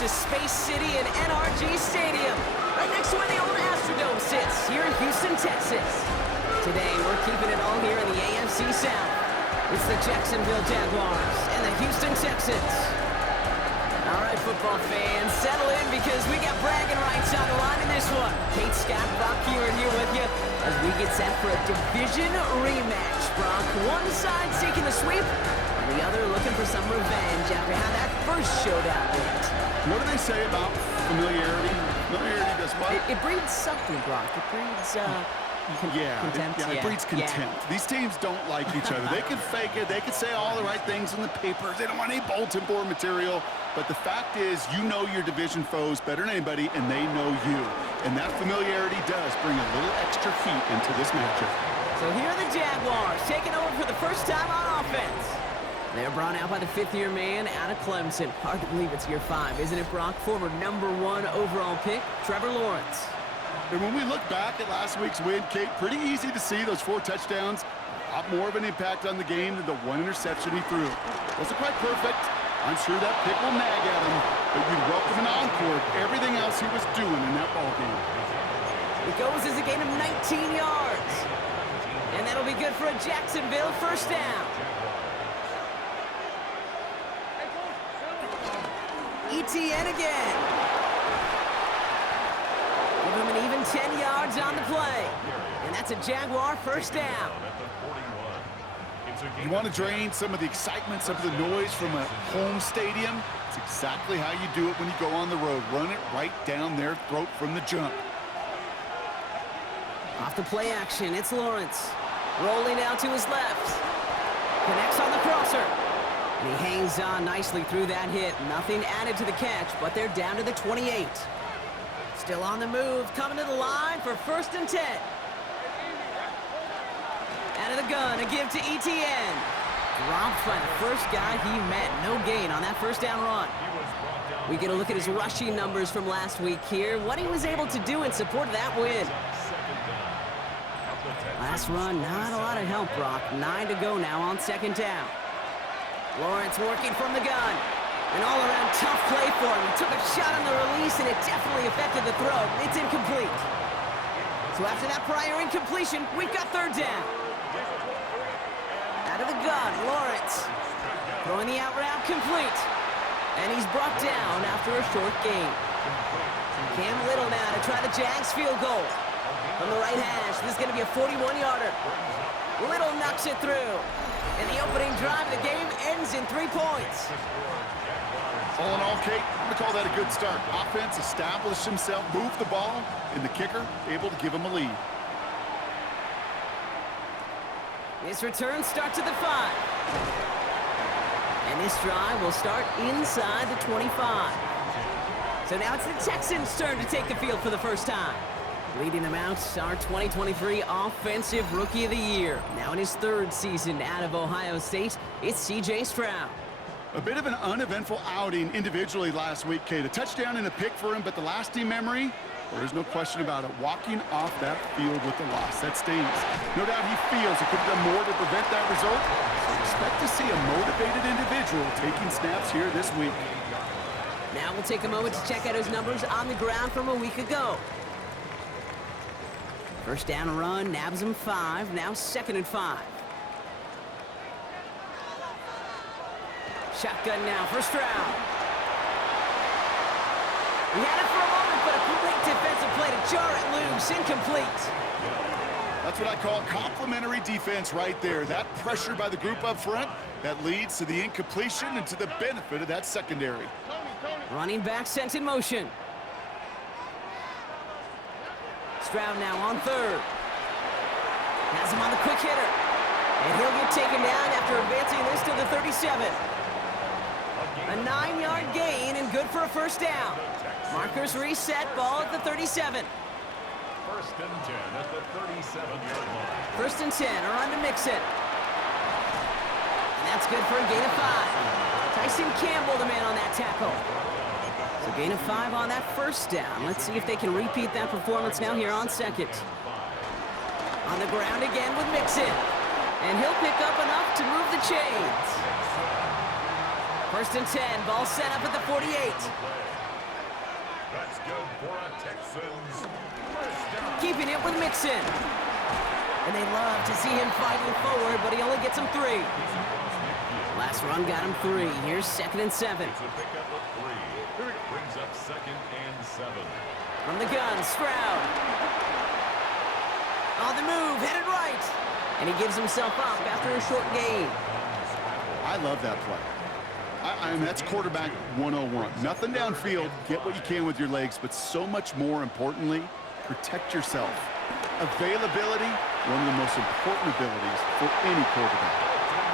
to Space City and NRG Stadium, right next to where the old Astrodome sits, here in Houston, Texas. Today, we're keeping it all here in the AFC South. It's the Jacksonville Jaguars and the Houston Texans. All right, football fans, settle in because we got bragging rights on the line in this one. Kate, Scott, Brock Hewitt here with you as we get set for a division rematch. Brock, one side seeking the sweep, and the other looking for some revenge after how that first showdown went. What do they say about familiarity? Familiarity does what? It breeds something, Brock. It breeds, contempt. It breeds contempt. These teams don't like each other. They can fake it. They can say all the right things in the papers. They don't want any bulletin board material. But the fact is, you know your division foes better than anybody, and they know you. And that familiarity does bring a little extra heat into this matchup. So here are the Jaguars taking over for the first time on offense. They're brought out by the fifth-year man out of Clemson. Hard to believe it's year 5, isn't it, Brock? Former #1 overall pick, Trevor Lawrence. And when we look back at last week's win, Kate, pretty easy to see those 4 touchdowns. A lot more of an impact on the game than the 1 interception he threw. Wasn't quite perfect. I'm sure that pick will nag at him, but you'd welcome an encore of everything else he was doing in that ballgame. It goes as a gain of 19 yards. And that'll be good for a Jacksonville first down. ETN again. Give him an even 10 yards on the play. And that's a Jaguar first down. You want to drain some of the excitement, some of the noise from a home stadium? It's exactly how you do it when you go on the road. Run it right down their throat from the jump. Off the play action, it's Lawrence. Rolling out to his left. Connects on the crosser. And he hangs on nicely through that hit. Nothing added to the catch, but they're down to the 28. Still on the move, coming to the line for 1st and 10. Out of the gun, a give to ETN. Dropped by the first guy he met. No gain on that first down run. We get a look at his rushing numbers from last week here. What he was able to do in support of that win. Last run, not a lot of help, Brock. 9 to go now on 2nd down. Lawrence working from the gun. An all-around tough play for him. He took a shot on the release, and it definitely affected the throw. It's incomplete. So after that prior incompletion, we've got 3rd down. Out of the gun, Lawrence. Throwing the out route complete. And he's brought down after a short gain. Cam Little now to try the Jags field goal. From the right hash, this is going to be a 41-yarder. Little knocks it through. And the opening drive of the game ends in 3 points. All in all, Kate, I'm going to call that a good start. Offense established himself, moved the ball, and the kicker able to give him a lead. This return starts at the 5. And this drive will start inside the 25. So now it's the Texans' turn to take the field for the first time. Leading them out, our 2023 Offensive Rookie of the Year. Now in his 3rd season out of Ohio State, it's C.J. Stroud. A bit of an uneventful outing individually last week, Kate. A touchdown and a pick for him, but the lasting memory, there is no question about it. Walking off that field with the loss, that stings. No doubt he feels he could have done more to prevent that result. So expect to see a motivated individual taking snaps here this week. Now we'll take a moment to check out his numbers on the ground from a week ago. First down run, nabs him 5, now 2nd and 5. Shotgun now for Stroud. He had it for a moment, but a great defensive play to jar it loose, incomplete. That's what I call complimentary defense right there. That pressure by the group up front, that leads to the incompletion and to the benefit of that secondary. Running back sent in motion. Stroud now on 3rd. Has him on the quick hitter. And he'll get taken down after advancing this to the 37. A 9-yard gain and good for a first down. Markers reset, ball at the 37. 1st and 10 at the 37-yard line. 1st and 10, a run to Mixon. And that's good for a gain of 5. Tyson Campbell, the man on that tackle. So gain of 5 on that first down. Let's see if they can repeat that performance now here on 2nd. On the ground again with Mixon. And he'll pick up enough to move the chains. 1st and 10, ball set up at the 48. That's good for a Texans first down. Keeping it with Mixon. And they love to see him fighting forward, but he only gets him 3. Last run got him 3. Here's 2nd and 7. It's a pickup of 3. Brings up 2nd and 7. From the gun, Stroud. On the move, headed right. And he gives himself up after a short gain. I love that play. I mean, that's quarterback 101. Nothing downfield, get what you can with your legs, but so much more importantly, protect yourself. Availability, one of the most important abilities for any quarterback.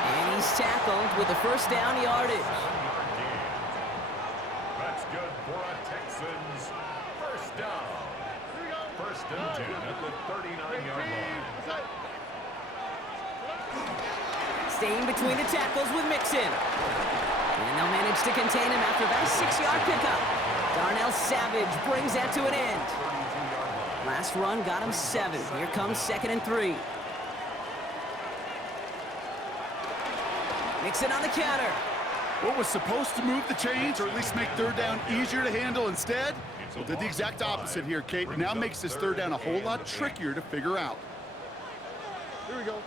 And he's tackled with the first down yardage. That's good for a Texans first down. First and 10 at the 39-yard line. Staying between the tackles with Mixon. And they'll manage to contain him after that 6-yard pickup. Darnell Savage brings that to an end. Last run got him 7. Here comes 2nd and 3. Mixon on the counter. What was supposed to move the chains, or at least make 3rd down easier to handle instead, well, did the exact opposite here, Kate. Now makes this 3rd down a whole lot trickier to figure out. Here we go.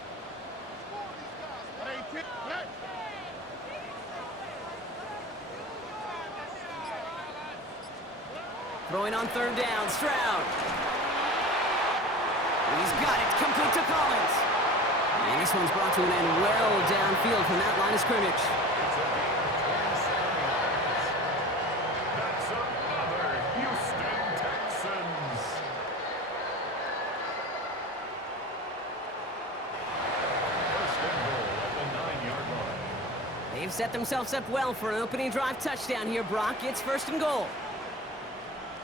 Throwing on 3rd down, Stroud. He's got it, complete to Collins. And this one's brought to an end well downfield from that line of scrimmage. That's another Houston Texans. First and goal at the 9-yard line. They've set themselves up well for an opening drive touchdown here, Brock. It's 1st and goal.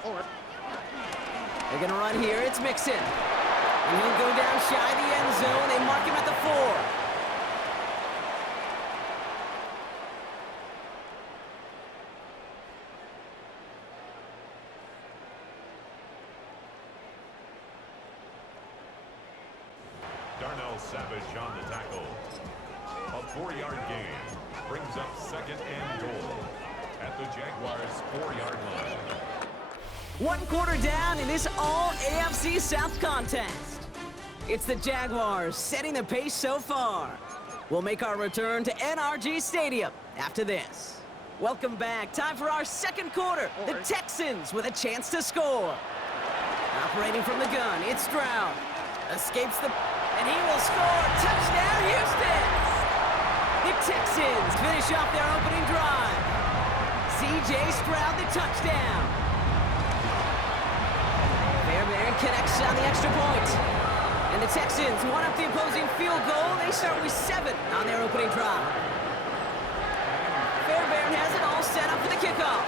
They're going to run here. It's Mixon. And he'll go down shy of the end zone. They mark him at the 4. Darnell Savage on the tackle. A 4-yard gain brings up 2nd and goal at the Jaguars' 4-yard line. 1 quarter down in this all-AFC South contest. It's the Jaguars setting the pace so far. We'll make our return to NRG Stadium after this. Welcome back. Time for our 2nd quarter. The Texans with a chance to score. Operating from the gun, it's Stroud. Escapes the... and he will score. Touchdown, Houston! The Texans finish off their opening drive. C.J. Stroud, the touchdown. Fairbairn connects on the extra point. And the Texans one up the opposing field goal. They start with 7 on their opening drive. Fairbairn has it all set up for the kickoff.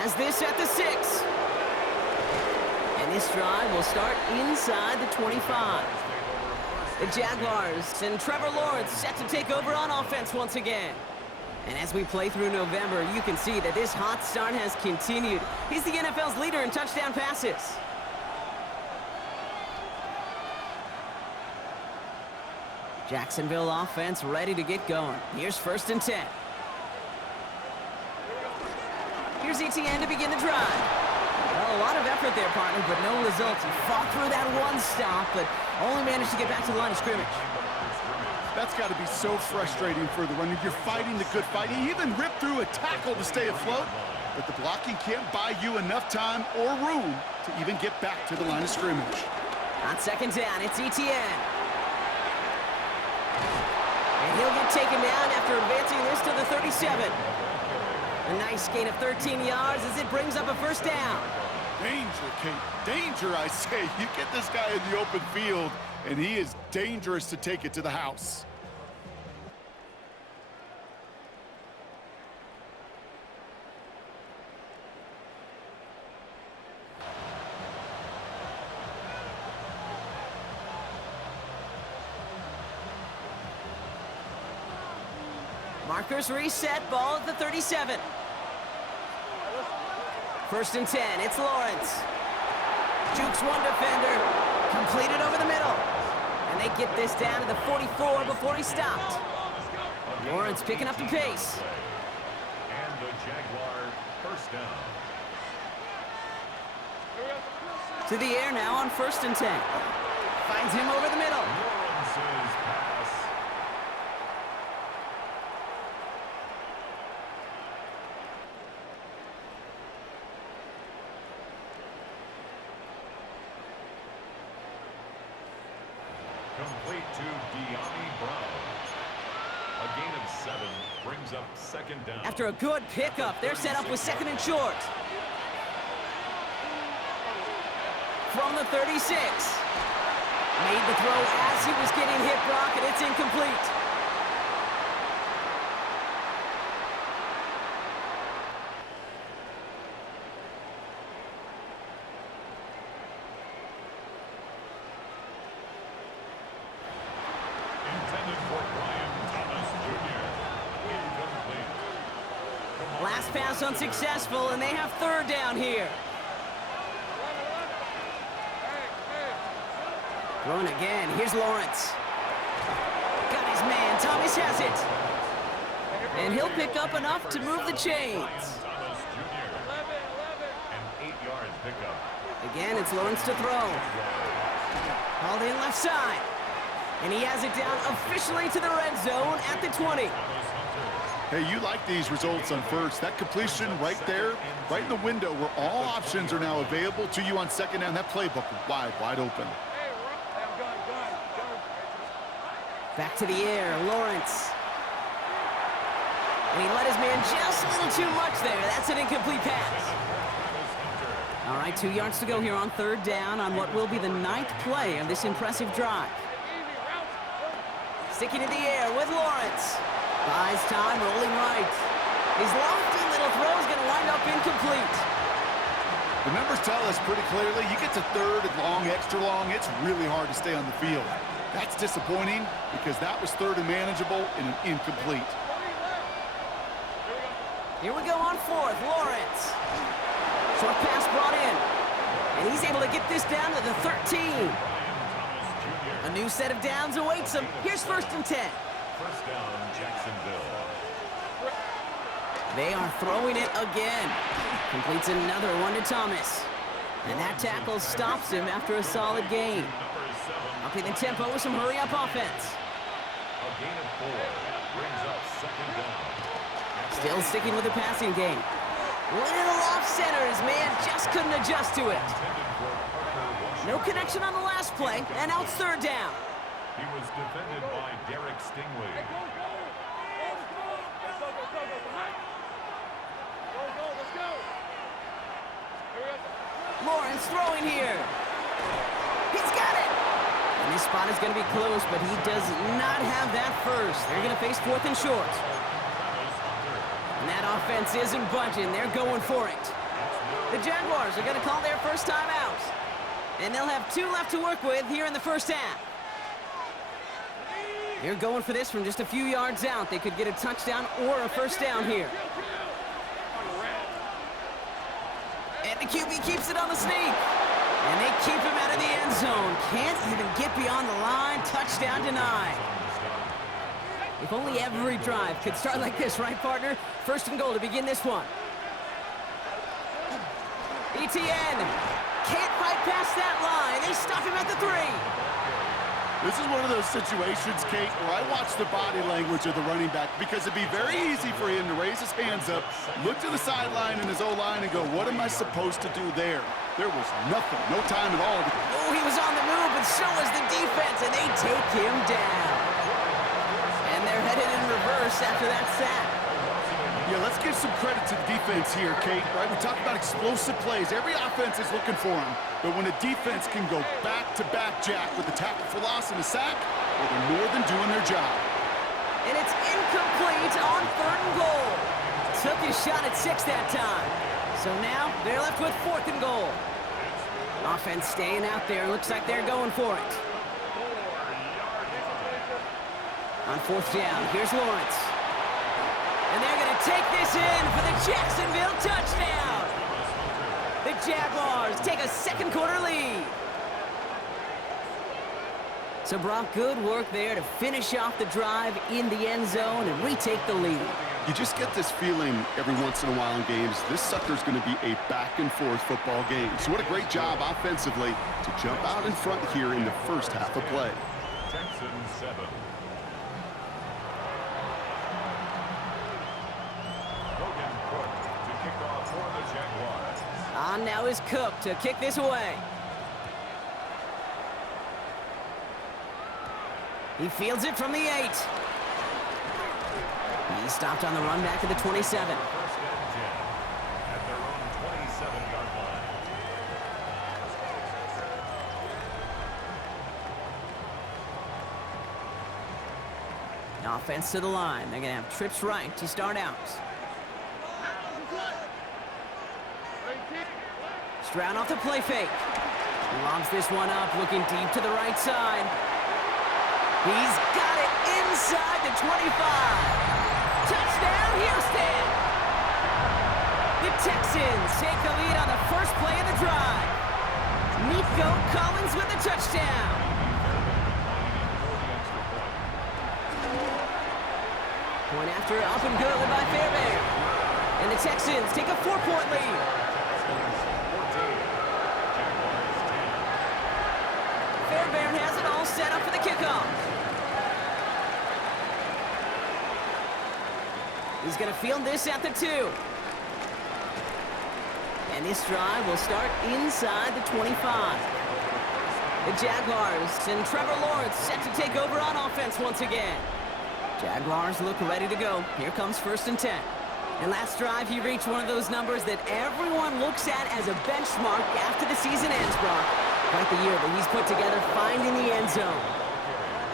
Has this at the 6. And this drive will start inside the 25. The Jaguars and Trevor Lawrence set to take over on offense once again. And as we play through November, you can see that this hot start has continued. He's the NFL's leader in touchdown passes. Jacksonville offense ready to get going. Here's 1st and 10. Here's ETN to begin the drive. Well, a lot of effort there, partner, but no results. He fought through that 1 stop, but only managed to get back to the line of scrimmage. That's got to be so frustrating for the runner. You're fighting the good fight. He even ripped through a tackle to stay afloat, but the blocking can't buy you enough time or room to even get back to the line of scrimmage. On 2nd down, it's ETN. And he'll get taken down after advancing this to the 37. A nice gain of 13 yards as it brings up a 1st down. Danger, Kate. Danger, I say. You get this guy in the open field, and he is dangerous to take it to the house. Markers reset, ball at the 37. 1st and 10, it's Lawrence. Jukes one defender, completed over the middle. And they get this down to the 44 before he stopped. Lawrence picking up the pace. the Jaguar first down. To the air now on 1st and 10. Finds him over the middle. Lawrence's pass. Complete to De'Ami Brown. A gain of 7 brings up 2nd down. After a good pickup, they're set up with 2nd and short. From the 36. Made the throw as he was getting hit, Brock, and it's incomplete. Intended for Brian Thomas Jr. Incomplete. Last pass unsuccessful, and they have 3rd down here. Throwing again. Here's Lawrence. Got his man. Thomas has it. And he'll pick up enough to move the chains. Thomas Jr. An 8-yard pickup. Again, it's Lawrence to throw. Hauled in left side. And he has it down officially to the red zone at the 20. Hey, you like these results on first. That completion right there, right in the window where all options are now available to you on 2nd down. That playbook wide open. Back to the air, Lawrence. And he let his man just a little too much there. That's an incomplete pass. All right, 2 yards to go here on 3rd down on what will be the 9th play of this impressive drive. Sticking in the air with Lawrence. Buys time, rolling right. His lofty little throw is going to wind up incomplete. The numbers tell us pretty clearly, you get to 3rd and long, extra long, it's really hard to stay on the field. That's disappointing because that was 3rd and manageable and an incomplete. Here we go on 4th, Lawrence. Short pass brought in. And he's able to get this down to the 13. A new set of downs awaits him. Here's 1st and 10. First down, Jacksonville. They are throwing it again. Completes another one to Thomas. And that tackle stops him after a solid gain. Upping the tempo with some hurry-up offense. A gain of 4 brings up 2nd down. Still sticking with the passing game. Little off-center. His man just couldn't adjust to it. No connection on the last play, and now it's 3rd down. He was defended by Derek Stingley. Lawrence throwing here. He's got it. And this spot is going to be close, but he does not have that first. They're going to face 4th and short. And that offense isn't budging. They're going for it. The Jaguars are going to call their first time out. And they'll have 2 left to work with here in the 1st half. They're going for this from just a few yards out. They could get a touchdown or a 1st down here. And the QB keeps it on the sneak. And they keep him out of the end zone. Can't even get beyond the line. Touchdown denied. If only every drive could start like this, right, partner? 1st and goal to begin this one. ETN can't fight past that line. They stop him at the 3. This is one of those situations, Kate, where I watch the body language of the running back because it'd be very easy for him to raise his hands up, look to the sideline in his O-line and go, what am I supposed to do there? There was nothing, no time at all. Oh, he was on the move, but so was the defense, and they take him down. And they're headed in reverse after that sack. Yeah, let's give some credit to the defense here, Kate, right? We talk about explosive plays. Every offense is looking for them. But when a defense can go back-to-back, Jack, with a tackle for loss and a sack, well, they're more than doing their job. And it's incomplete on 3rd and goal. Took his shot at 6 that time. So now they're left with 4th and goal. Offense staying out there. Looks like they're going for it. On 4th down, here's Lawrence. And they're going to take this in for the Jacksonville touchdown. The Jaguars take a 2nd quarter lead. So, Brock, good work there to finish off the drive in the end zone and retake the lead. You just get this feeling every once in a while in games, this sucker's going to be a back-and-forth football game. So what a great job offensively to jump out in front here in the first half of play. Texans 7. Logan Cook to kick off for the Jaguars. On now is Cook to kick this away. He fields it from the 8. He stopped on the run back to the 27. First and 10 at their own 27-yard line. Offense to the line. They're going to have trips right to start out. Stroud off the play fake. He lobs this one up, looking deep to the right side. He's got it inside the 25. Touchdown, Houston! The Texans take the lead on the first play of the drive. Nico Collins with the touchdown. Point after up and good by Fairbairn. And the Texans take a 4-point lead. Fairbairn has it all set up for the kickoff. He's going to field this at the 2. And this drive will start inside the 25. The Jaguars and Trevor Lawrence set to take over on offense once again. Jaguars look ready to go. Here comes 1st and 10. And last drive, he reached one of those numbers that everyone looks at as a benchmark after the season ends, Brock. Quite the year that he's put together finding the end zone.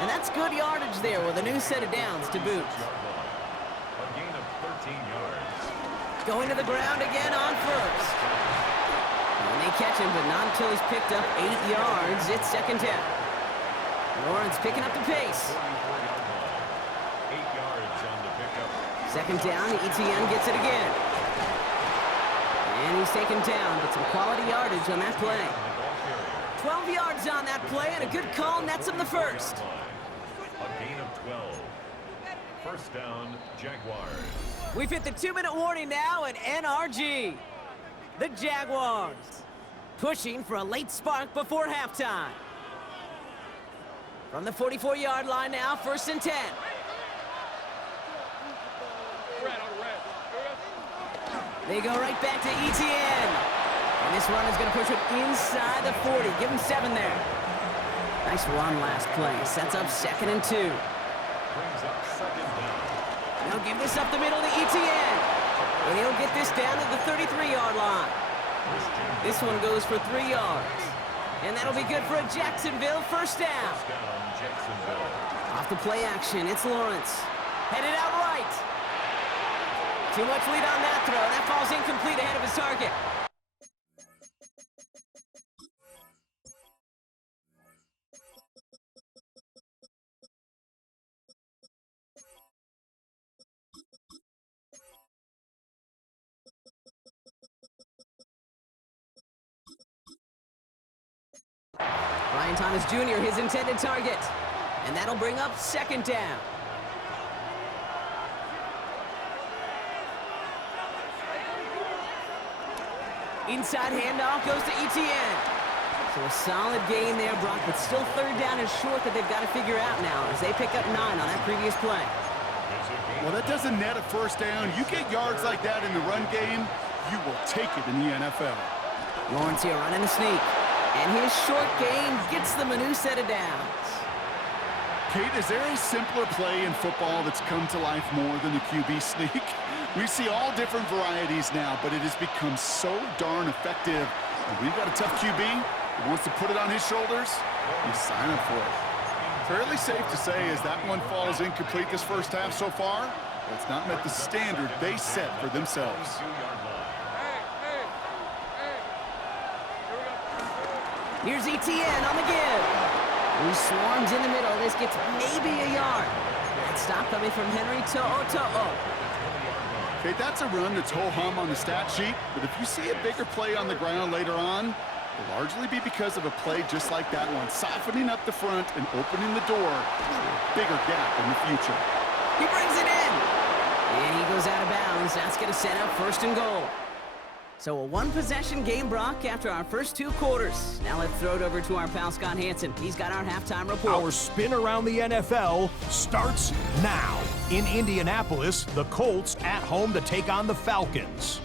And that's good yardage there with a new set of downs to boot. A gain of 13 yards. Going to the ground again on 1st. And they catch him, but not until he's picked up 8 yards. It's 2nd down. Lawrence picking up the pace. 8 yards on the pickup. 2nd down, Etienne gets it again. And he's taken down, but some quality yardage on that play. 12 yards on that play, and a good call nets him the first. A gain of 12. First down, Jaguars. We've hit the 2-minute warning now at NRG. The Jaguars pushing for a late spark before halftime. From the 44-yard line now, 1st and 10. They go right back to Etienne. And this run is going to push him inside the 40. Give him 7 there. Nice run last play. Sets up 2nd and 2. Brings up 2nd down. Now give this up the middle to Etienne. And he'll get this down to the 33-yard line. This one goes for 3 yards. And that'll be good for a Jacksonville first down. First down, Jacksonville. Off the play action, it's Lawrence. Headed out right. Too much lead on that throw. That falls incomplete ahead of his target. Brian Thomas Jr., his intended target. And that'll bring up 2nd down. Inside handoff goes to Etienne. So a solid gain there, Brock, but still 3rd down is short that they've got to figure out now as they pick up 9 on that previous play. Well, that doesn't net a first down. You get yards like that in the run game, you will take it in the NFL. Lawrence here running the sneak. And his short gain gets them a new set of downs. Kate, is there a simpler play in football that's come to life more than the QB sneak? We see all different varieties now, but it has become so darn effective. And we've got a tough QB who wants to put it on his shoulders. You sign up for it. Fairly safe to say as that one falls incomplete this first half so far, it's not met the standard they set for themselves. Here's Etienne on the give. He swarms in the middle. This gets maybe a yard. That stop coming from Henry To'o. Okay, that's a run that's ho-hum on the stat sheet, but if you see a bigger play on the ground later on, it'll largely be because of a play just like that one, softening up the front and opening the door to a bigger gap in the future. He brings it in. And he goes as that's going to set up first and goal. So a one-possession game, Brock, after our first 2 quarters. Now let's throw it over to our pal Scott Hansen. He's got our halftime report. Our spin around the NFL starts now. In Indianapolis, the Colts at home to take on the Falcons.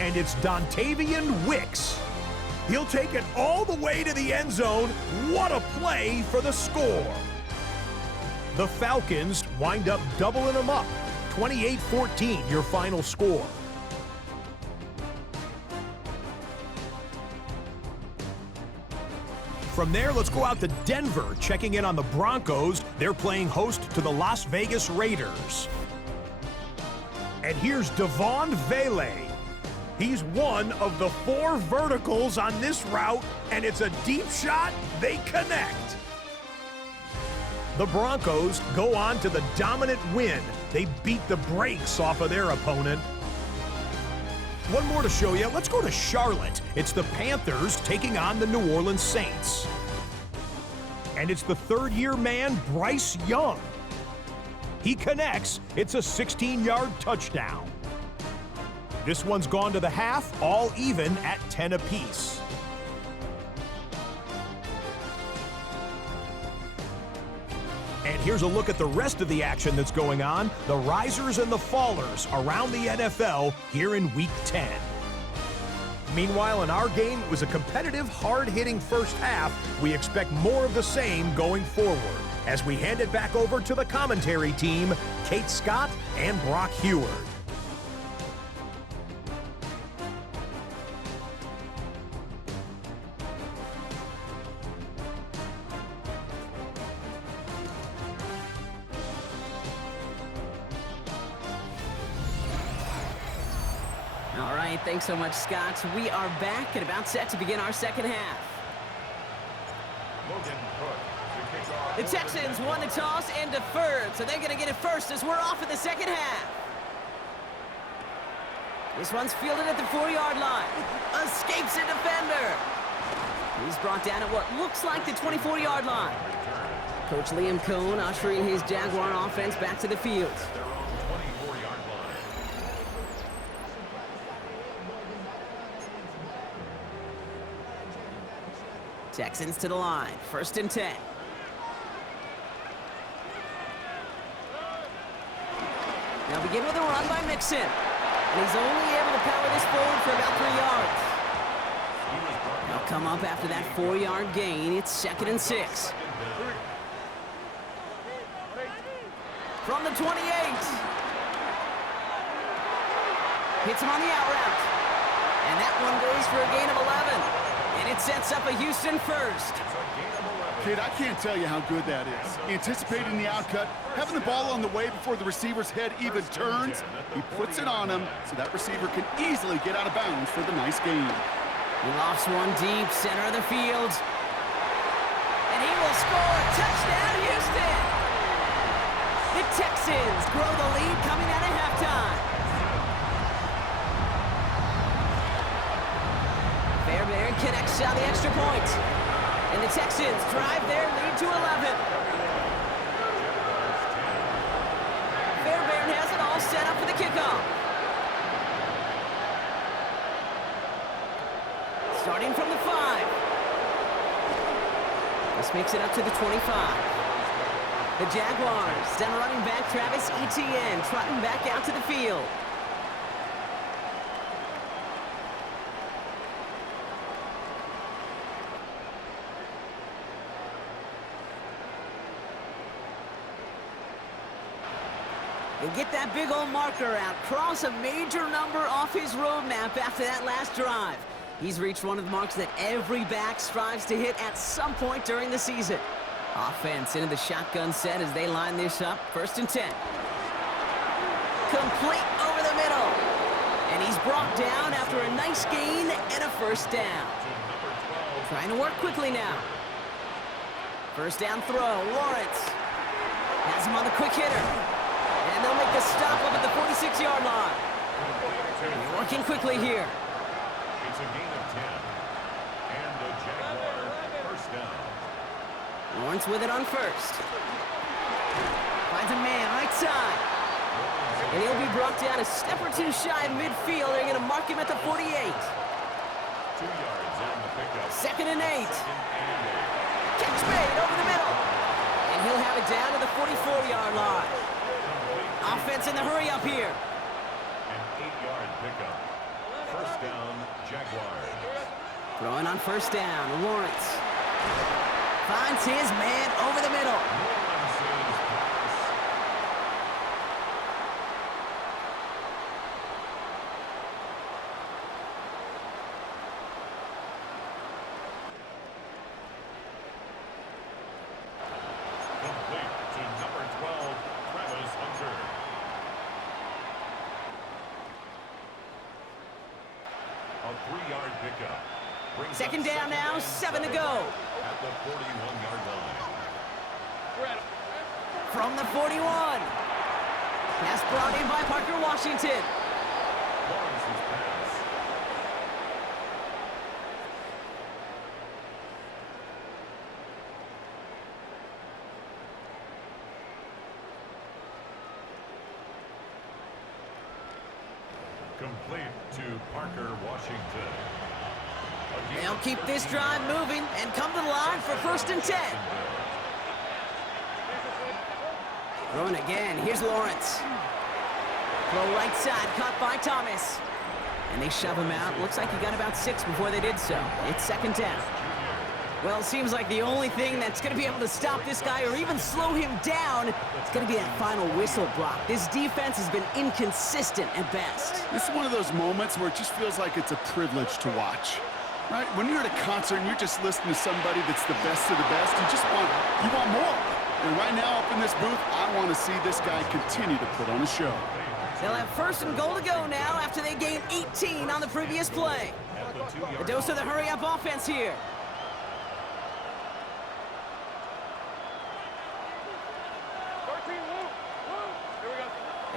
And it's Dontavian Wicks. He'll take it all the way to the end zone. What a play for the score. The Falcons wind up doubling them up. 28-14, your final score. From there, let's go out to Denver, checking in on the Broncos. They're playing host to the Las Vegas Raiders. And here's Devon Vele. He's one of the 4 verticals on this route, and it's a deep shot. They connect. The Broncos go on to the dominant win. They beat the brakes off of their opponent. One more to show you. Let's go to Charlotte. It's the Panthers taking on the New Orleans Saints. And it's the third-year man, Bryce Young. He connects. It's a 16-yard touchdown. This one's gone to the half, all even at 10 apiece. And here's a look at the rest of the action that's going on. The risers and the fallers around the NFL here in Week 10. Meanwhile, in our game, it was a competitive, hard-hitting first half. We expect more of the same going forward. As we hand it back over to the commentary team, Kate Scott and Brock Heward. All right, thanks so much, Scott. We are back and about set to begin our second half. The Texans won the toss and deferred, so they're going to get it first as we're off in the second half. This one's fielded at the 4-yard line. Escapes a defender. He's brought down at what looks like the 24-yard line. Coach Liam Cohn ushering his Jaguar offense back to the field. Texans to the line, 1st and 10. Now begin with a run by Mixon. And he's only able to power this forward for about 3 yards. They'll come up after that 4-yard gain. It's 2nd and 6. From the 28. Hits him on the out route. And that one goes for a gain of 11. And it sets up a Houston first. Kid, I can't tell you how good that is. Anticipating the outcut, having the ball on the way before the receiver's head even turns, he puts it on him so that receiver can easily get out of bounds for the nice gain. He lofts one deep, center of the field. And he will score. Touchdown, Houston! The Texans grow the lead coming out of halftime. Fairbairn connects on the extra point. And the Texans drive their lead to 11. Fairbairn has it all set up for the kickoff. Starting from the 5. This makes it up to the 25. The Jaguars send running back Travis Etienne trotting back out to the field. And get that big old marker out. Cross a major number off his roadmap after that last drive. He's reached one of the marks that every back strives to hit at some point during the season. Offense into the shotgun set as they line this up. 1st and 10. Complete over the middle. And he's brought down after a nice gain and a 1st down. Trying to work quickly now. 1st down throw. Lawrence has him on the quick hitter. And they'll make the stop up at the 46-yard line. They're working quickly here. It's a gain of 10. And the Jaguar 1st down. Lawrence with it on 1st. brought down a step or two shy of midfield. They're going to mark him at the 48. 2 yards on the pickup. Second and 8. Second and 8. Catch made over the middle. And he'll have it down to the 44-yard line. Offense in the hurry up here. An 8-yard pickup. First down, Jaguars. Throwing on first down, Lawrence. Finds his man over the middle. Lawrence's pass. Complete to number 12, Travis Hunter. A 3-yard pickup. Brings Second up down now, and 7 to 7 go. at the 41-yard line. From the 41. Pass brought in by Parker Washington. Lawrence's pass. Complete to Parker Washington. They'll keep this drive moving and come to the line for first and 10. Throwing again. Here's Lawrence. Throw right side, caught by Thomas. And they shove him out. Looks like he got about 6 before they did so. It's second down. Well, it seems like the only thing that's going to be able to stop this guy or even slow him down is going to be that final whistle block. This defense has been inconsistent at best. This is one of those moments where it just feels like it's a privilege to watch. Right? When you're at a concert and you're just listening to somebody that's the best of the best, you want more. And right now up in this booth, I want to see this guy continue to put on a show. They'll have first and goal to go now after they gained 18 on the previous play. A dose of the hurry-up offense here.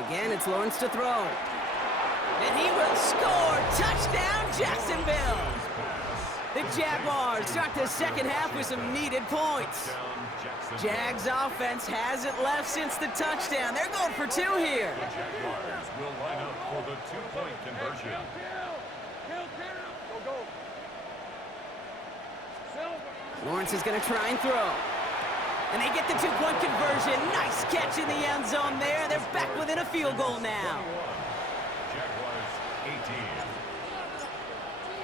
Again, it's Lawrence to throw. And he will score. Touchdown, Jacksonville. The Jaguars start the second half with some needed points. Jags offense hasn't left since the touchdown. They're going for 2 here. The Jaguars will line up for the 2-point conversion. Lawrence is going to try and throw. And they get the 2-point conversion. Nice catch in the end zone there. They're back within a field goal now. Jaguars 18.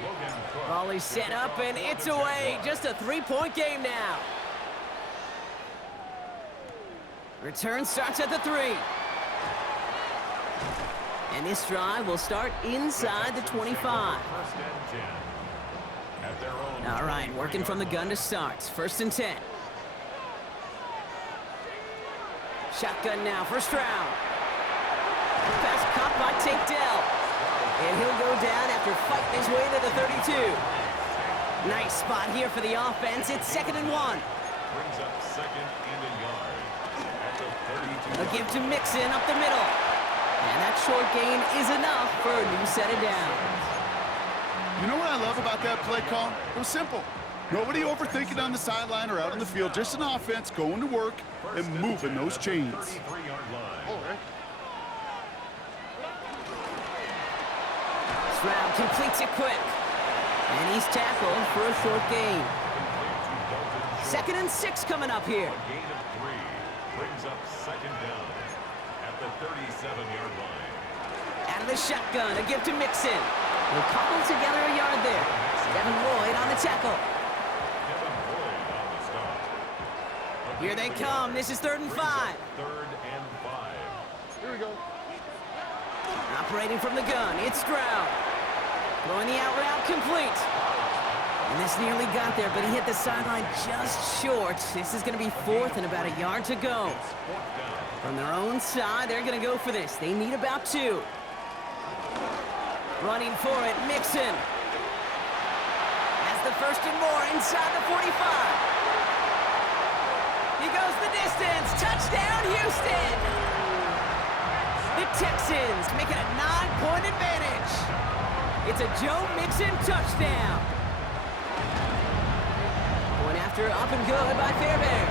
Logan Cook. Ball is set up and it's away. Just a 3-point game now. Return starts at the 3. And this drive will start inside the 25. First and 10. At their own All right, working from the gun to start. First and 10. Shotgun now for Stroud. Pass caught by Tate Dell. And he'll go down after fighting his way to the 32. Nice spot here for the offense. It's second and 1. brings up second and a yard. At the 32. A give to Mixon up the middle. And that short gain is enough for a new set of downs. You know what I love about that play call? It was simple. Nobody overthinking on the sideline or out on the field. Just an offense going to work and moving those chains. 33-yard line. Stroud completes it quick. And he's tackled for a short gain. Second and 6 coming up here. A gain of 3 brings up second down at the 37-yard line. Out of the shotgun, a give to Mixon. We'll cobble together a yard there. Devin Lloyd on the tackle. Devin Lloyd on the stop. Here they come. This is 3rd and 5. 3rd and 5. Here we go. Operating from the gun, it's Stroud. Throwing the out route complete. And this nearly got there, but he hit the sideline just short. This is going to be 4th and about a yard to go. From their own side, they're going to go for this. They need about 2. Running for it, Mixon. Has the first and more inside the 45. He goes the distance. Touchdown, Houston. The Texans make it a 9-point advantage. It's a Joe Mixon touchdown. Going after up and good by Fairbairn.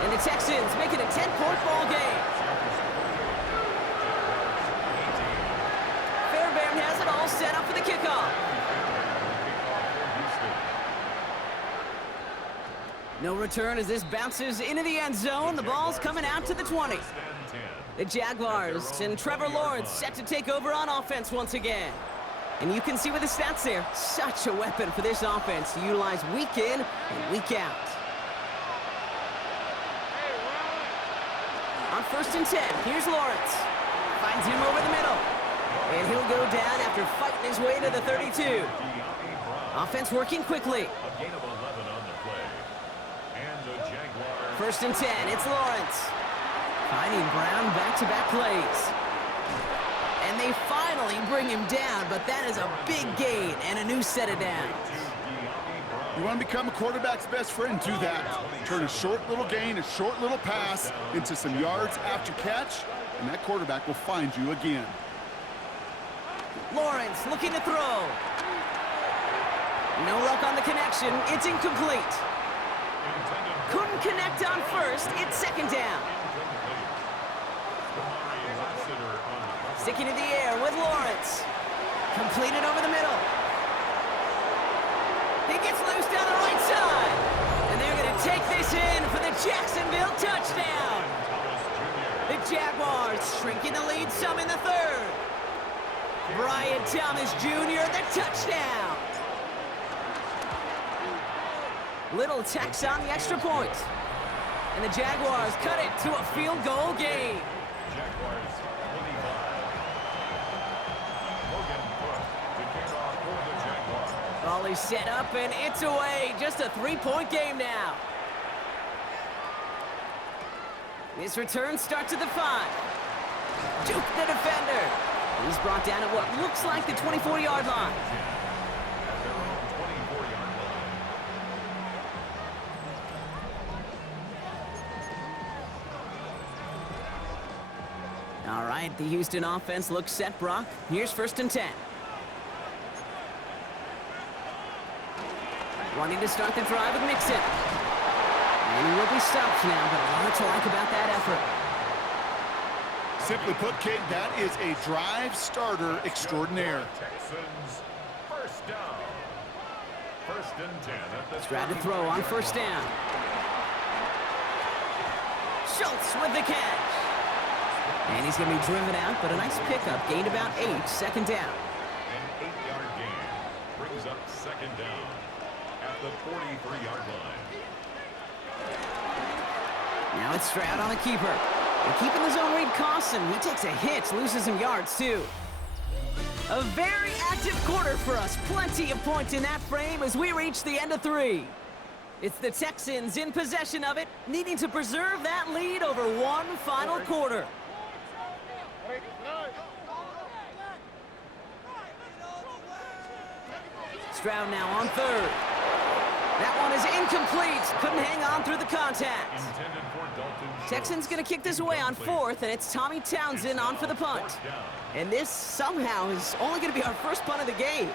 And the Texans make it a 10-point ball game. No return as this bounces into the end zone. The ball's coming out to the 20. The Jaguars and Trevor Lawrence set to take over on offense once again. And you can see with the stats there, such a weapon for this offense to utilize week in and week out. On 1st and 10, here's Lawrence. Finds him over the middle. And he'll go down after fighting his way to the 32. Offense working quickly. A gain of 11 on the play. And the Jaguars. 1st and 10, it's Lawrence. Finding Brown back-to-back plays. And they finally bring him down, but that is a big gain and a new set of downs. You want to become a quarterback's best friend, do that. Turn a short little gain, a short little pass into some yards after catch, and that quarterback will find you again. Lawrence looking to throw. No luck on the connection. It's incomplete. Couldn't connect on 1st. It's 2nd down. Sticking in the air with Lawrence. Completed over the middle. He gets loose down the right side. And they're going to take this in for the Jacksonville touchdown. The Jaguars shrinking the lead some in the 3rd. Brian Thomas Jr., the touchdown. Little text on the extra point. And the Jaguars cut it to a field goal game. Jaguars 25. Logan Cook to kick off for the Jaguars. Ball is set up and it's away. Just a 3-point game now. This return starts at the 5. Juke the defender. He's brought down at what looks like the 24-yard line. At their own 24-yard line. All right, the Houston offense looks set, Brock. Here's 1st and 10. Wanting to start the drive with Mixon. And he will be stopped now, but a lot to like about that effort. Simply put, kid, that is a drive starter extraordinaire. Texans, 1st down. 1st and 10 at the Stroud to throw on 1st down. Schultz with the catch. And he's going to be driven out, but a nice pickup. Gained about 8, 2nd down. An 8-yard gain brings up 2nd down at the 43-yard line. Now it's Stroud on the keeper. And keeping the zone read costs him. He takes a hit, loses some yards too. A very active quarter for us. Plenty of points in that frame as we reach the end of 3. It's the Texans in possession of it, needing to preserve that lead over one final quarter. Stroud now on 3rd. That one is incomplete. Couldn't hang on through the contact. Intended for Dalton Schultz. Texans going to kick this away on 4th, and it's Tommy Townsend on for the punt. And this somehow is only going to be our first punt of the game.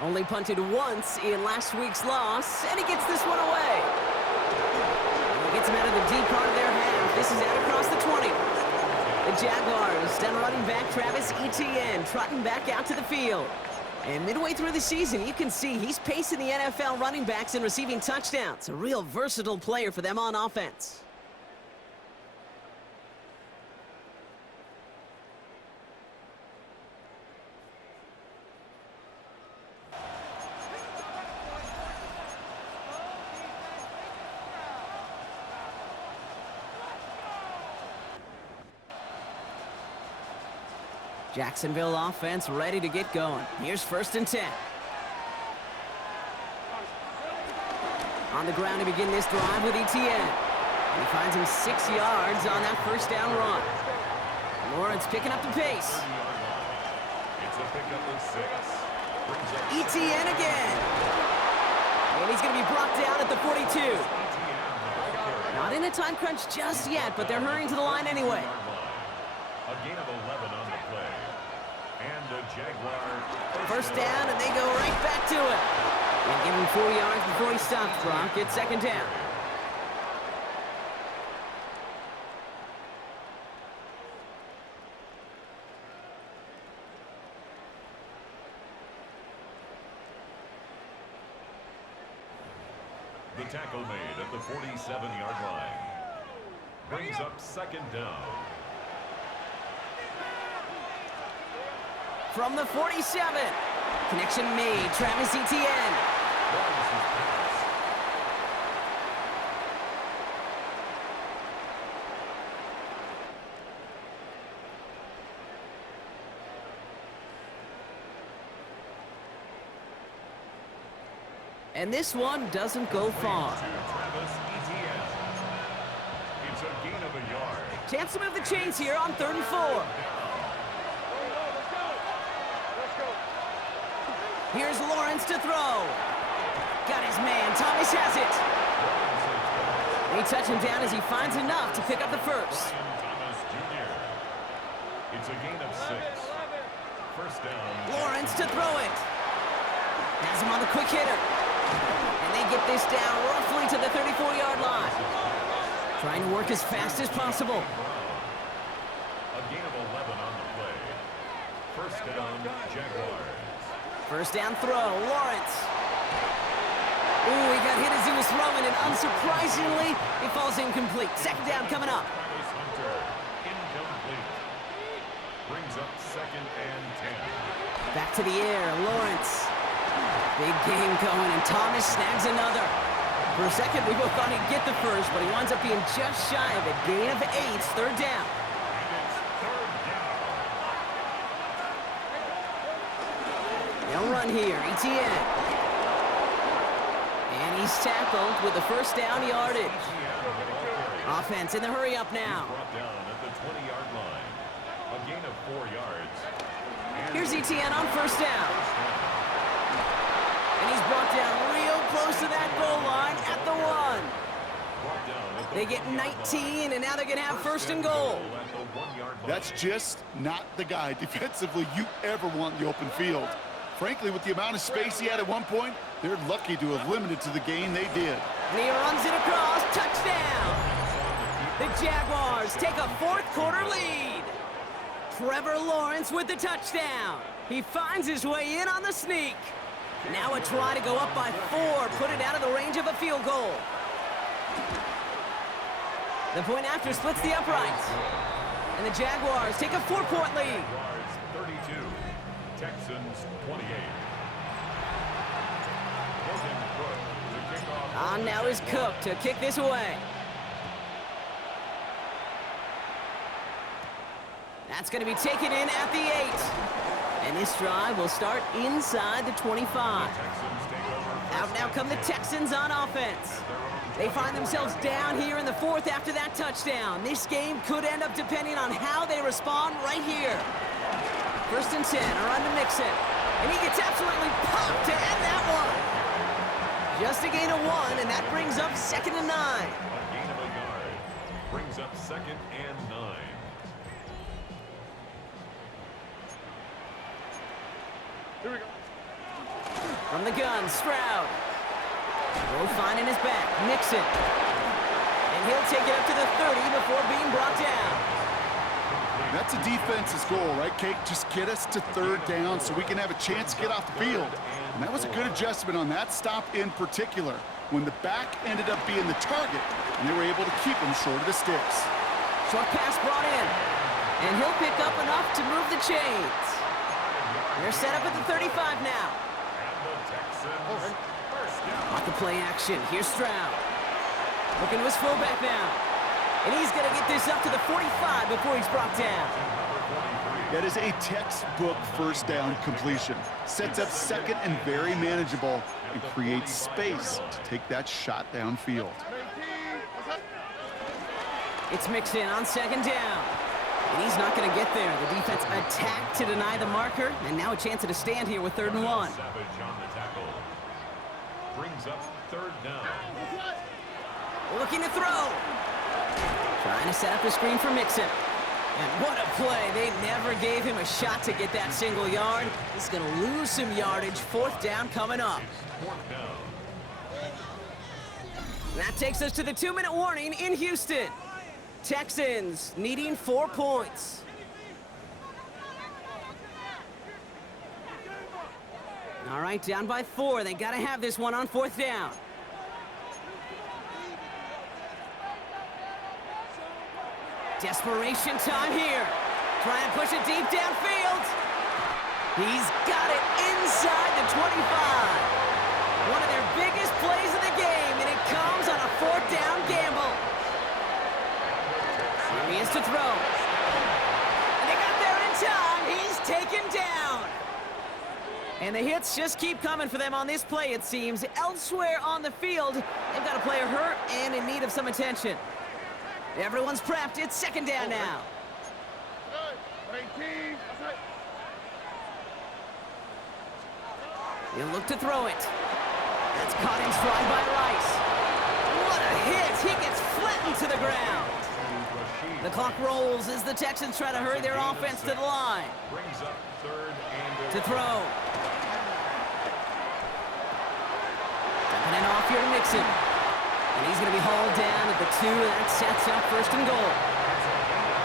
Only punted once in last week's loss, and he gets this one away. And he gets him out of the deep part of their half. This is out across the 20. The Jaguars, down running back Travis Etienne, trotting back out to the field. And midway through the season, you can see he's pacing the NFL running backs and receiving touchdowns. A real versatile player for them on offense. Jacksonville offense ready to get going. Here's 1st and 10. On the ground to begin this drive with Etienne. And he finds him 6 yards on that 1st down run. Lawrence picking up the pace. It's a pickup of 6. Etienne again. And he's going to be brought down at the 42. Not in a time crunch just yet, but they're hurrying to the line anyway. A gain of 11 on the play. And the Jaguars 1st down, and they go right back to it. And give him 4 yards before he stops, Brock. It's 2nd down. The the tackle made at the 47-yard line. Brings up second down. From the 47. Connection made. Travis Etienne. And this one doesn't go far. Travis Etienne. It's a gain of a yard. Chance to move the chains here on 3rd and 4. Here's Lawrence to throw. Got his man. Thomas has it. They touch him down as he finds enough to pick up the first. Thomas Jr. It's a gain of 6. First down. Lawrence to throw it. Has him on the quick hitter. And they get this down roughly to the 34-yard line. Trying to work as fast as possible. A gain of 11 on the play. First down, Jaguars. First down throw, Lawrence. Ooh, he got hit as he was throwing, and unsurprisingly, he falls incomplete. Second down coming up. Travis Hunter, incomplete. Brings up second and 10. Back to the air, Lawrence. Big game going, and Thomas snags another. For a second, we both thought he'd get the first, but he winds up being just shy of it. Gain of 8, third down. They'll run here, Etienne. And he's tackled with the first down yardage. Offense in the hurry up now. Brought down at the 20-yard line. A gain of 4 yards. Here's Etienne on first down. And he's brought down real close to that goal line at the 1. They get 19, and now they're going to have first and goal. That's just not the guy defensively you ever want in the open field. Frankly, with the amount of space he had at one point, they're lucky to have limited to the gain they did. And he runs it across. Touchdown! The Jaguars take a fourth-quarter lead. Trevor Lawrence with the touchdown. He finds his way in on the sneak. Now a try to go up by 4, put it out of the range of a field goal. The point after splits the uprights. And the Jaguars take a 4-point lead. Jaguars 32, Texans 28. On now is Cook to kick this away. That's going to be taken in at the 8. And this drive will start inside the 25. Out now come the Texans on offense. They find themselves down here in the 4th after that touchdown. This game could end up depending on how they respond right here. First and 10, around to Mixon. And he gets absolutely popped to end that one. Just a gain of 1, and that brings up second and 9. A gain of a yard. Brings up second and 9. Here we go. From the gun, Stroud. Low finding his back, Mixon. And he'll take it up to the 30 before being brought down. That's a defense's goal, right, Kate? Just get us to 3rd down so we can have a chance to get off the field. And that was a good adjustment on that stop in particular, when the back ended up being the target, and they were able to keep him short of the sticks. Short pass brought in. And he'll pick up enough to move the chains. They're set up at the 35 now. Off the play action, here's Stroud. Looking to his fullback now. And he's going to get this up to the 45 before he's brought down. That is a textbook first down completion. Sets up second and very manageable and creates space to take that shot downfield. It's mixed in on second down. And he's not going to get there. The defense attacked to deny the marker, and now a chance at a stand here with 3rd and 1. Savage on the tackle. Brings up 3rd down. Looking to throw. Trying to set up a screen for Mixon. And what a play. They never gave him a shot to get that single yard. He's going to lose some yardage. 4th down coming up. 4th down. That takes us to the 2-minute warning in Houston. Texans needing 4 points. All right, down by 4. They got to have this one on 4th down. Desperation time here. Trying to push it deep downfield. He's got it inside the 25. One of their biggest plays of the game, and it comes on a 4th down gamble. Here he is to throw. And they got there in time. He's taken down. And the hits just keep coming for them on this play, it seems. Elsewhere on the field, they've got a player hurt and in need of some attention. Everyone's prepped. It's 2nd down now. He'll look to throw it. That's caught in stride by Rice. What a hit! He gets flattened to the ground. The clock rolls as the Texans try to hurry their offense to the line. Brings up 3rd and To throw. Dumping it off here to Mixon. And he's going to be hauled down at the 2, and that sets up 1st and goal.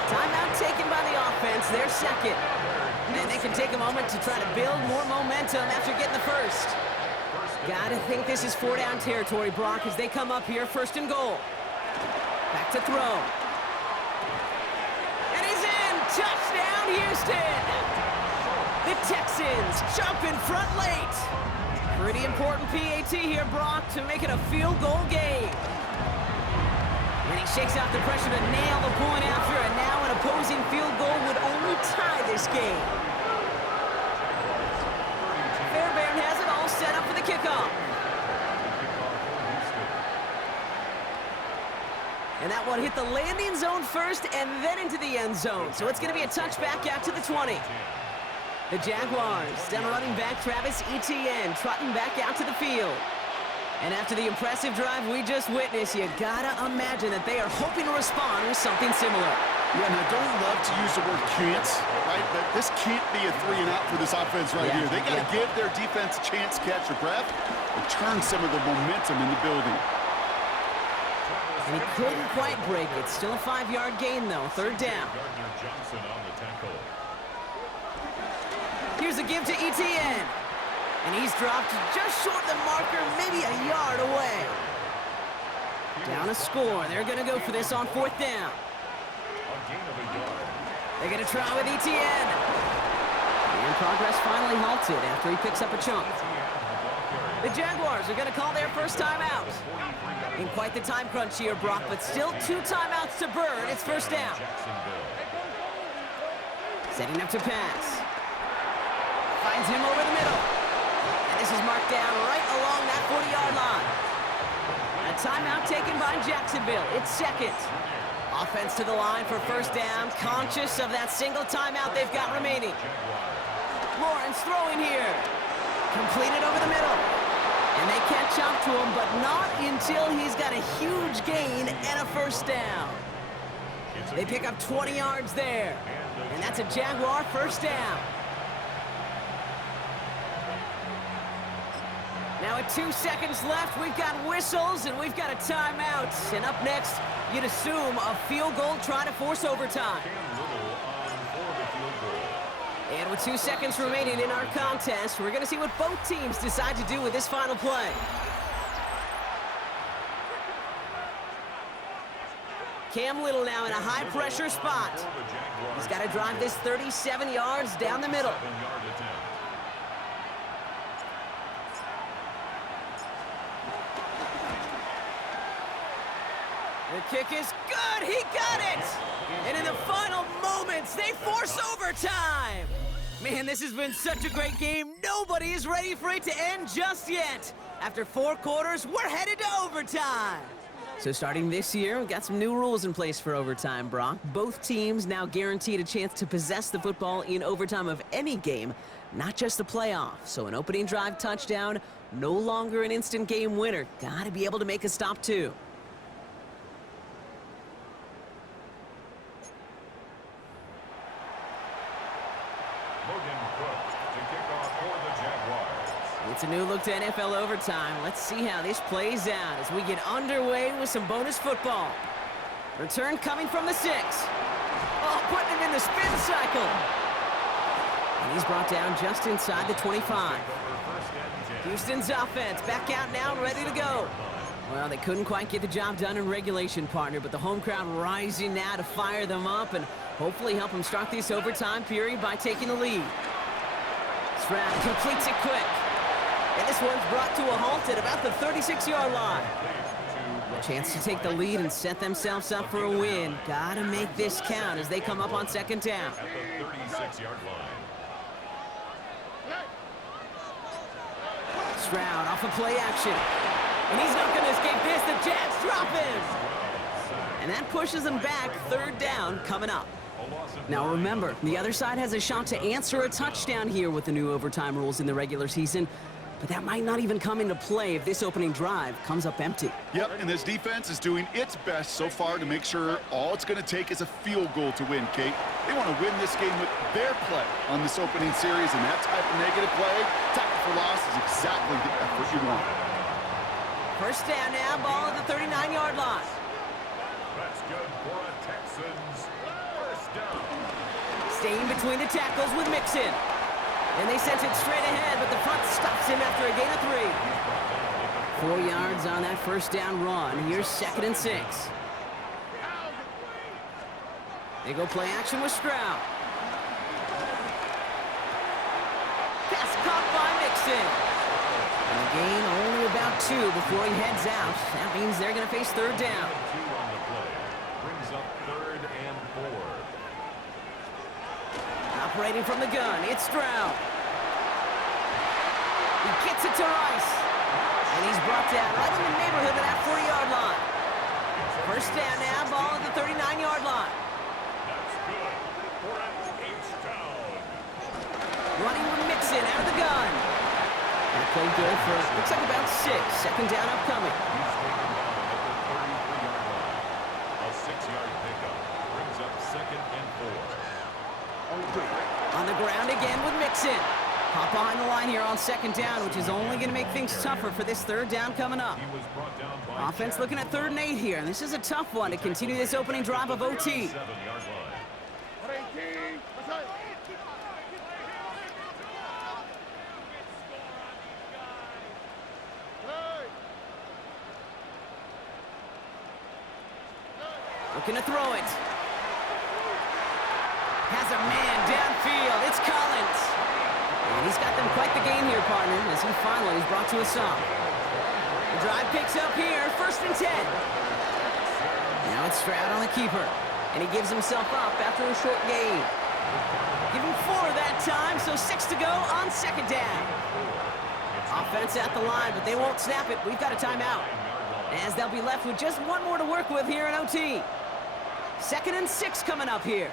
Timeout taken by the offense, their 2nd. And they can take a moment to try to build more momentum after getting the 1st. Gotta think this is 4-down territory, Brock, as they come up here, 1st and goal. Back to throw. And he's in! Touchdown, Houston! The Texans jump in front late. Pretty important PAT here, Brock, to make it a field goal game. And he shakes out the pressure to nail the point after, and now an opposing field goal would only tie this game. Fairbairn has it all set up for the kickoff. And that one hit the landing zone first and then into the end zone. So it's going to be a touchback out to the 20. The Jaguars, down running back Travis Etienne, trotting back out to the field. And after the impressive drive we just witnessed, you gotta imagine that they are hoping to respond with something similar. Yeah, and I don't love to use the word can't, right? But this can't be a 3-and-out for this offense right here. They got to give their defense a chance to catch their breath and turn some of the momentum in the building. And he couldn't quite break it. Still a 5-yard gain, though. 3rd down. Johnson on the tackle. Here's a give to Etienne. And he's dropped just short of the marker, maybe a yard away. Down a score. They're going to go for this on 4th down. They're going to try with Etienne. And progress finally halted after he picks up a chunk. The Jaguars are going to call their first timeout. In quite the time crunch here, Brock, but still 2 timeouts to burn. It's 1st down. Setting up to pass. Finds him over the middle. And this is marked down right along that 40-yard line. A timeout taken by Jacksonville. It's 2nd. Offense to the line for 1st down, conscious of that single timeout they've got remaining. Lawrence throwing here. Completed over the middle. And they catch up to him, but not until he's got a huge gain and a 1st down. They pick up 20 yards there. And that's a Jaguar 1st down. Now with 2 seconds left, we've got whistles and we've got a timeout. And up next, you'd assume a field goal trying to force overtime. And with 2 seconds remaining in our contest, we're going to see what both teams decide to do with this final play. Cam Little now in a high-pressure spot. He's got to drive this 37 yards down the middle. The kick is good. He got it. And in the final moments, they force overtime. Man, this has been such a great game. Nobody is ready for it to end just yet. After 4 quarters, we're headed to overtime. So starting this year, we've got some new rules in place for overtime, Brock. Both teams now guaranteed a chance to possess the football in overtime of any game, not just the playoff. So an opening drive touchdown, no longer an instant game winner. Gotta be able to make a stop too. It's a new look to NFL overtime. Let's see how this plays out as we get underway with some bonus football. Return coming from the 6. Oh, putting him in the spin cycle. And he's brought down just inside the 25. Houston's offense back out now and ready to go. Well, they couldn't quite get the job done in regulation, partner, but the home crowd rising now to fire them up and hopefully help them start this overtime period by taking the lead. Stroud completes it quick. And this one's brought to a halt at about the 36-yard line. A chance to take the lead and set themselves up for a win. Gotta make this count as they come up on second down. At the 36-yard line. Stroud off of play action. And he's not gonna escape this. The Jags drop him. And that pushes them back. Third down coming up. Now remember, the other side has a shot to answer a touchdown here with the new overtime rules in the regular season. But that might not even come into play if this opening drive comes up empty. Yep, and this defense is doing its best so far to make sure all it's going to take is a field goal to win, Kate. They want to win this game with their play on this opening series, and that type of negative play, tackle for loss, is exactly the effort you want. First down now, ball at the 39-yard line. That's good for a Texans first down. Staying between the tackles with Mixon. And they sent it straight ahead, but the front stops him after a gain of 3. 4 yards on that first down run. Here's 2nd and 6. They go play action with Stroud. Pass caught by Mixon. And a gain only about 2 before he heads out. That means they're going to face third down. 2 on the play. Brings up 3rd and 4. Operating from the gun, it's Stroud. He gets it to Rice. And he's brought down right in the neighborhood of that 40-yard line. First down now, ball at the 39-yard line. That's good for an H-down. Running with Mixon out of the gun. That played good for, looks like about 6. Second down upcoming. He's taken down at the 33-yard line. A 6-yard pickup brings up 2nd and 4. On the ground again with Mixon. Hop behind the line here on second down, which is only going to make things tougher for this third down coming up. He was brought down by Offense looking at 3rd and 8 here, and this is a tough one to continue this opening drive of OT. 7-yard line. Looking to throw it. Has a man downfield. It's Collins. And he's got them quite the game here, partner, as he finally is brought to a stop. The drive picks up here, 1st and 10. Now it's Stroud on the keeper. And he gives himself up after a short gain. Give him 4 that time, so 6 to go on second down. Offense at the line, but they won't snap it. We've got a timeout. As they'll be left with just 1 more to work with here in OT. 2nd and 6 coming up here.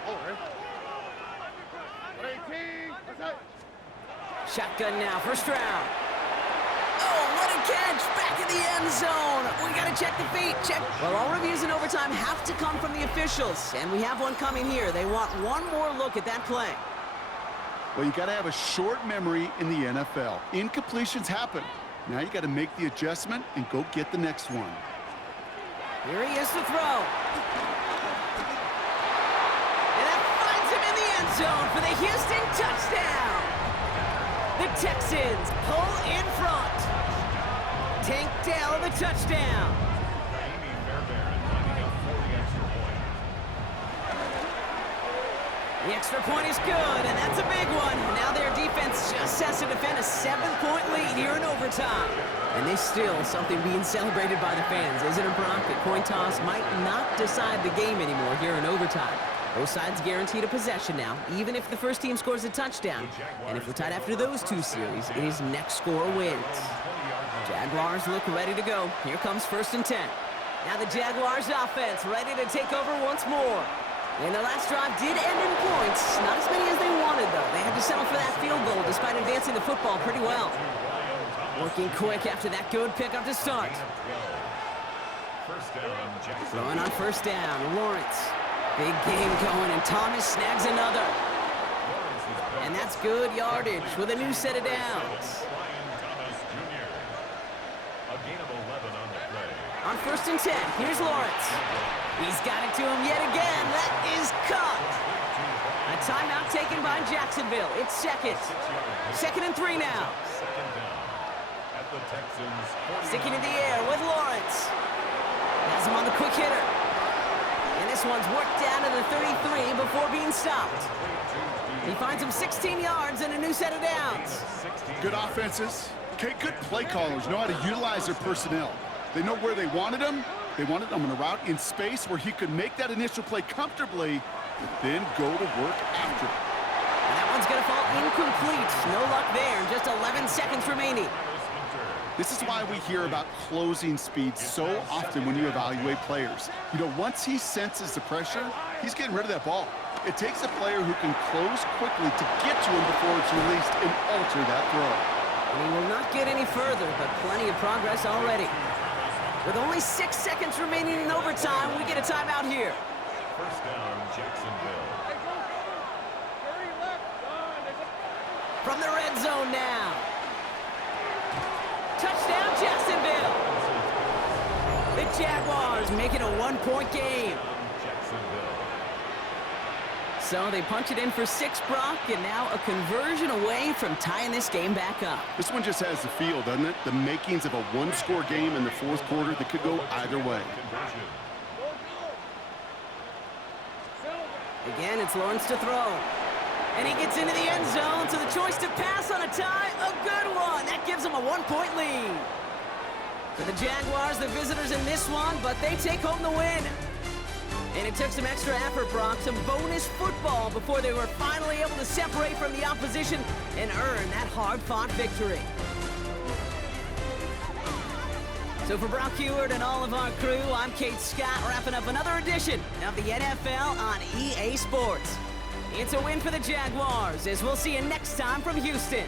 Shotgun now for Stroud. Oh, what a catch! Back in the end zone. We got to check the feet. Check. Well, all reviews in overtime have to come from the officials, and we have one coming here. They want 1 more look at that play. Well, you got to have a short memory in the NFL. Incompletions happen. Now you got to make the adjustment and go get the next one. Here he is to throw. And that finds him in the end zone for the Houston touchdown. The Texans pull in front. Tank Dell the touchdown. Amy Fairbairn lining up for the extra point. The extra point is good, and that's a big one. Now their defense just has to defend a 7-point lead here in overtime. And there's still something being celebrated by the fans, isn't it, Brock? The coin toss might not decide the game anymore here in overtime. Both sides guaranteed a possession now, even if the first team scores a touchdown. And if we're tied after those 2 series, it is next score wins. Jaguars look ready to go. Here comes 1st and 10. Now the Jaguars offense ready to take over once more. And the last drive did end in points. Not as many as they wanted, though. They had to settle for that field goal despite advancing the football pretty well. Working quick after that good pickup to start. Throwing on 1st down, Lawrence. Big game going, and Thomas snags another. And that's good yardage with a new set of downs. On 1st and 10, here's Lawrence. He's got it to him yet again. That is caught. A timeout taken by Jacksonville. It's 2nd. 2nd and 3 now. the Texans. Sticking in the air with Lawrence. Has him on the quick hitter. And this one's worked down to the 33 before being stopped. He finds him 16 yards and a new set of downs. Good offenses. Okay, good play callers know how to utilize their personnel. They know where they wanted him. They wanted him on a route in space where he could make that initial play comfortably, but then go to work after it. And that one's going to fall incomplete. No luck there. Just 11 seconds remaining. This is why we hear about closing speed so often when you evaluate players. You know, once he senses the pressure, he's getting rid of that ball. It takes a player who can close quickly to get to him before it's released and alter that throw. And he will not get any further, but plenty of progress already. With only 6 seconds remaining in overtime, we get a timeout here. First down, Jacksonville. From the red zone now. Touchdown, Jacksonville. The Jaguars make it a one-point game. So they punch it in for 6, Brock, and now a conversion away from tying this game back up. This one just has the feel, doesn't it? The makings of a one-score game in the fourth quarter that could go either way. Again, it's Lawrence to throw. And he gets into the end zone, so the choice to pass on a tie, a good one. That gives him a one-point lead. For the Jaguars, the visitors in this one, but they take home the win. And it took some extra effort, Brock, some bonus football before they were finally able to separate from the opposition and earn that hard-fought victory. So for Brock Heward and all of our crew, I'm Kate Scott, wrapping up another edition of the NFL on EA Sports. It's a win for the Jaguars, as we'll see you next time from Houston.